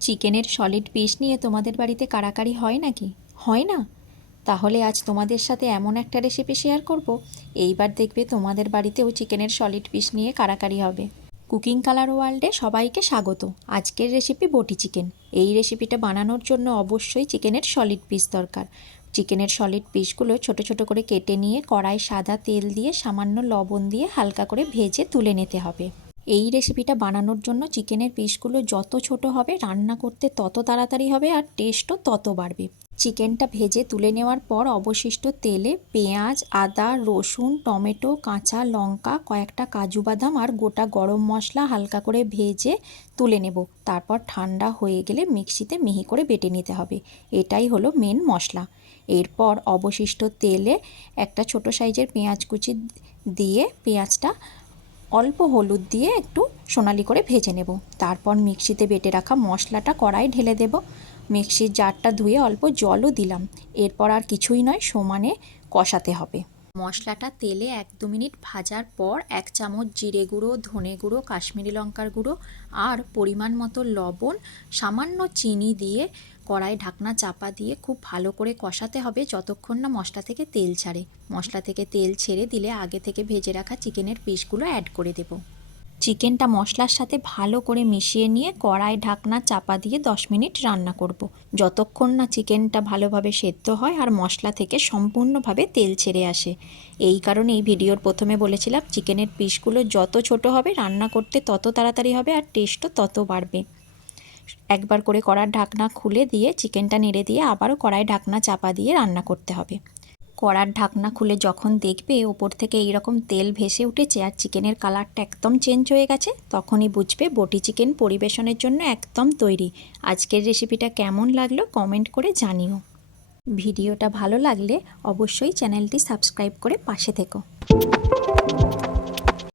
চিকেনের solid piece নিয়ে তোমাদের বাড়িতে কারাকারি হয় নাকি? হয় না? তাহলে আজ তোমাদের সাথে এমন একটা রেসিপি শেয়ার করব। এইবার দেখবে তোমাদের বাড়িতেও চিকেনের সলিড পিস নিয়ে কারাকারি হবে। কুকিং কালার ওয়ার্ল্ডে সবাইকে স্বাগত। আজকের রেসিপি বটি চিকেন। এই রেসিপিটা বানানোর জন্য অবশ্যই চিকেনের সলিড পিস দরকার। চিকেনের সলিড পিসগুলো ছোট ছোট করে কেটে নিয়ে কড়াই সাদা তেল দিয়ে সামান্য লবণ দিয়ে হালকা করে ভেজে তুলে নিতে হবে। এই রেসিপিটা বানানোর জন্য চিকেনের পিসগুলো যত ছোট হবে, রান্না করতে তত তাড়াতাড়ি হবে আর টেস্টও তত বাড়বে। চিকেনটা ভেজে তুলে নেওয়ার পর অবশিষ্ট তেলে পেঁয়াজ, আদা, রসুন, টমেটো, কাঁচা লঙ্কা, কয়েকটা কাজু বাদাম আর গোটা গরম মশলা হালকা করে ভেজে তুলে নেব। তারপর ঠান্ডা হয়ে গেলে মিক্সিতে মিহি করে বেটে নিতে হবে। এটাই হলো মেন মশলা। এরপর অবশিষ্ট তেলে একটা ছোট সাইজের পেঁয়াজ কুচি দিয়ে পেঁয়াজটা অল্প হলুদ দিয়ে একটু সোনালি করে ভেজে নেব। তারপর মিক্সিতে বেটে রাখা মশলাটা কড়াই ঢেলে দেব। মিক্সির জারটা ধুয়ে অল্প জলও দিলাম। এরপর আর কিছুই নয়, সমানে কষাতে হবে। মশলাটা তেলে এক দু মিনিট ভাজার পর এক চামচ জিরে গুঁড়ো, ধনে গুঁড়ো, কাশ্মীরি লঙ্কার গুঁড়ো আর পরিমাণ মতো লবণ, সামান্য চিনি দিয়ে কড়াই ঢাকনা চাপা দিয়ে খুব ভালো করে কষাতে হবে যতক্ষণ না মশলা থেকে তেল ছাড়ে। মশলা থেকে তেল ছেড়ে দিলে আগে থেকে ভেজে রাখা চিকেনের পিসগুলো অ্যাড করে দেব। চিকেনটা মশলার সাথে ভালো করে মিশিয়ে নিয়ে কড়াই ঢাকনা চাপা দিয়ে দশ মিনিট রান্না করব। যতক্ষণ না চিকেনটা ভালোভাবে সেদ্ধ হয় আর মশলা থেকে সম্পূর্ণভাবে তেল ছেড়ে আসে। এই কারণে এই ভিডিওর প্রথমে বলেছিলাম, চিকেনের পিসগুলো যত ছোট হবে, রান্না করতে তত তাড়াতাড়ি হবে আর টেস্টও তত বাড়বে। একবার করে কড়ার ঢাকনা খুলে দিয়ে চিকেনটা নেড়ে দিয়ে আবারও কড়াই ঢাকনা চাপা দিয়ে রান্না করতে হবে। কড়ার ঢাকনা খুলে যখন দেখবে ওপর থেকে এইরকম তেল ভেসে উঠেছে আর চিকেনের কালারটা একদম চেঞ্জ হয়ে গেছে, তখনই বুঝবে বটি চিকেন পরিবেশনের জন্য একদম তৈরি। আজকের রেসিপিটা কেমন লাগল কমেন্ট করে জানিও। ভিডিওটা ভালো লাগলে অবশ্যই চ্যানেলটি সাবস্ক্রাইব করে পাশে থেকো।